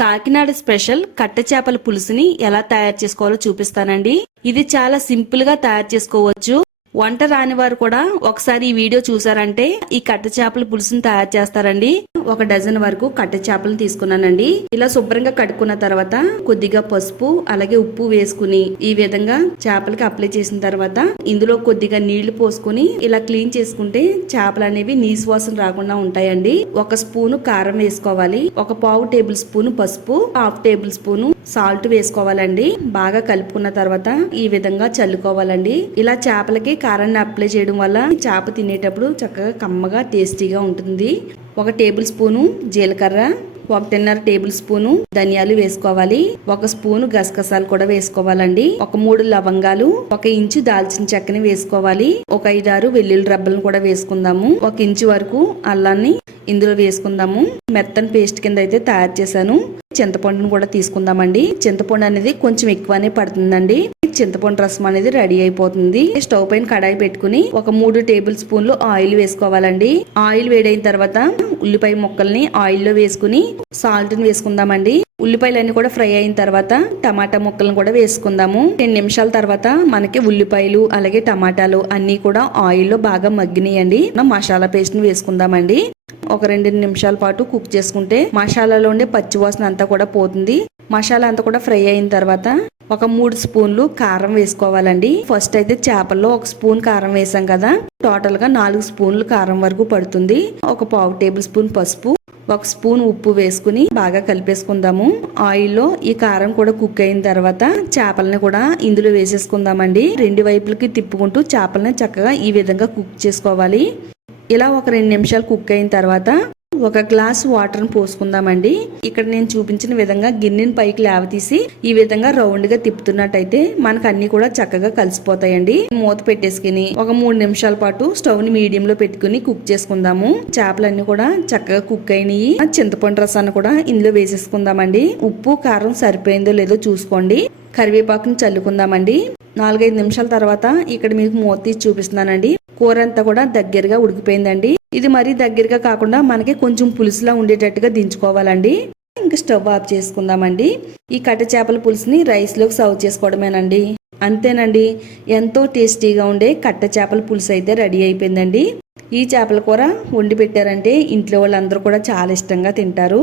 Kakinada special కట్ట చేపల పులుసుని ఎలా తయారు చేసుకోవాలో చూపిస్తానండి. ఇది చాలా సింపుల్ గా తయారు చేసుకోవచ్చు. వంట రాని వారు కూడా ఒకసారి ఈ వీడియో చూసారంటే ఈ కట్ట చేపల పులుసుని తయారు చేస్తారండి. 1 డజన్ వరకు కట్ట చేపలను తీసుకున్నానండి. ఇలా శుభ్రంగా కడుక్కున్న తర్వాత కొద్దిగా పసుపు అలాగే ఉప్పు వేసుకుని ఈ విధంగా చేపలకి అప్లై చేసిన తర్వాత ఇందులో కొద్దిగా నీళ్లు పోసుకుని ఇలా క్లీన్ చేసుకుంటే చేపలు అనేవి నీసు వాసన రాకుండా ఉంటాయండి. 1 స్పూను కారం వేసుకోవాలి. 1/4 టేబుల్ స్పూన్ పసుపు, 1/2 టేబుల్ స్పూన్ సాల్ట్ వేసుకోవాలండి. బాగా కలుపుకున్న తర్వాత ఈ విధంగా చల్లుకోవాలండి. ఇలా చేపలకి కారాన్ని అప్లై చేయడం వల్ల చేప తినేటప్పుడు చక్కగా కమ్మగా టేస్టీగా ఉంటుంది. 1 టేబుల్ స్పూను జీలకర్ర, 1.5 టేబుల్ స్పూను ధనియాలు వేసుకోవాలి. 1 స్పూను గసగసాలు కూడా వేసుకోవాలండి. 3 లవంగాలు, 1 ఇంచు దాల్చిన చెక్కని వేసుకోవాలి. 5-6 వెల్లుల్లి రబ్బలను కూడా వేసుకుందాము. 1 ఇంచు వరకు అల్లాన్ని ఇందులో వేసుకుందాము. మెత్తని పేస్ట్ కింద అయితే తయారు చేశాను. చింతపండును కూడా తీసుకుందామండి. చింతపండు అనేది కొంచెం ఎక్కువనే పడుతుందండి. చింతపండు రసం అనేది రెడీ అయిపోతుంది. స్టవ్ పైన కడాయి పెట్టుకుని 3 టేబుల్ స్పూన్లు ఆయిల్ వేసుకోవాలండి. ఆయిల్ వేడైన తర్వాత ఉల్లిపాయ ముక్కల్ని ఆయిల్లో వేసుకుని సాల్ట్ ని వేసుకుందామండి. ఉల్లిపాయలన్నీ కూడా ఫ్రై అయిన తర్వాత టమాటా ముక్కలను కూడా వేసుకుందాము. 2 నిమిషాల తర్వాత మనకి ఉల్లిపాయలు అలాగే టమాటాలు అన్ని కూడా ఆయిల్లో బాగా మగ్గినాయండి. మసాలా పేస్ట్ ని వేసుకుందామండి. 1-2 నిమిషాల పాటు కుక్ చేసుకుంటే మసాలాలో ఉండే పచ్చివాసన అంతా కూడా పోతుంది. మసాలా అంతా కూడా ఫ్రై అయిన తర్వాత 3 స్పూన్లు కారం వేసుకోవాలండి. ఫస్ట్ అయితే చేపల్లో 1 స్పూన్ కారం వేసాం కదా, టోటల్ గా 4 స్పూన్లు కారం వరకు పడుతుంది. 1/4 టేబుల్ స్పూన్ పసుపు, 1 స్పూన్ ఉప్పు వేసుకుని బాగా కలిపేసుకుందాము. ఆయిల్లో ఈ కారం కూడా కుక్ అయిన తర్వాత చేపలని కూడా ఇందులో వేసేసుకుందామండి. 2 వైపులకి తిప్పుకుంటూ చేపలని చక్కగా ఈ విధంగా కుక్ చేసుకోవాలి. ఇలా 2 నిమిషాలు కుక్ అయిన తర్వాత 1 గ్లాస్ వాటర్ పోసుకుందామండి. ఇక్కడ నేను చూపించిన విధంగా గిన్నెని పైకి లేవతీసి ఈ విధంగా రౌండ్ గా తిప్పుతున్నట్టయితే మనకు అన్ని కూడా చక్కగా కలిసిపోతాయండి. మూత పెట్టేసుకుని 3 నిమిషాల పాటు స్టవ్ ని మీడియం లో పెట్టుకుని కుక్ చేసుకుందాము. చేపలన్నీ కూడా చక్కగా కుక్ అయినాయి. చింతపండు రసాన్ని కూడా ఇందులో వేసేసుకుందామండి. ఉప్పు కారం సరిపోయిందో లేదో చూసుకోండి. కరివేపాకుని చల్లుకుందామండి. 4-5 నిమిషాల తర్వాత ఇక్కడ మీకు మూత తీసి చూపిస్తున్నానండి. కూర అంతా కూడా దగ్గరగా ఉడికిపోయిందండి. ఇది మరీ దగ్గరగా కాకుండా మనకి కొంచెం పులుసులా ఉండేటట్టుగా దించుకోవాలండి. ఇంకా స్టవ్ ఆఫ్ చేసుకుందామండి. ఈ కట్ట చేపల పులుసుని రైస్ లోకి సర్వ్ చేసుకోవడమేనండి. అంతేనండి, ఎంతో టేస్టీగా ఉండే కట్ట చేపల పులుసు అయితే రెడీ అయిపోయిందండి. ఈ చేపల కూర వండి పెట్టారంటే ఇంట్లో వాళ్ళందరూ కూడా చాలా ఇష్టంగా తింటారు.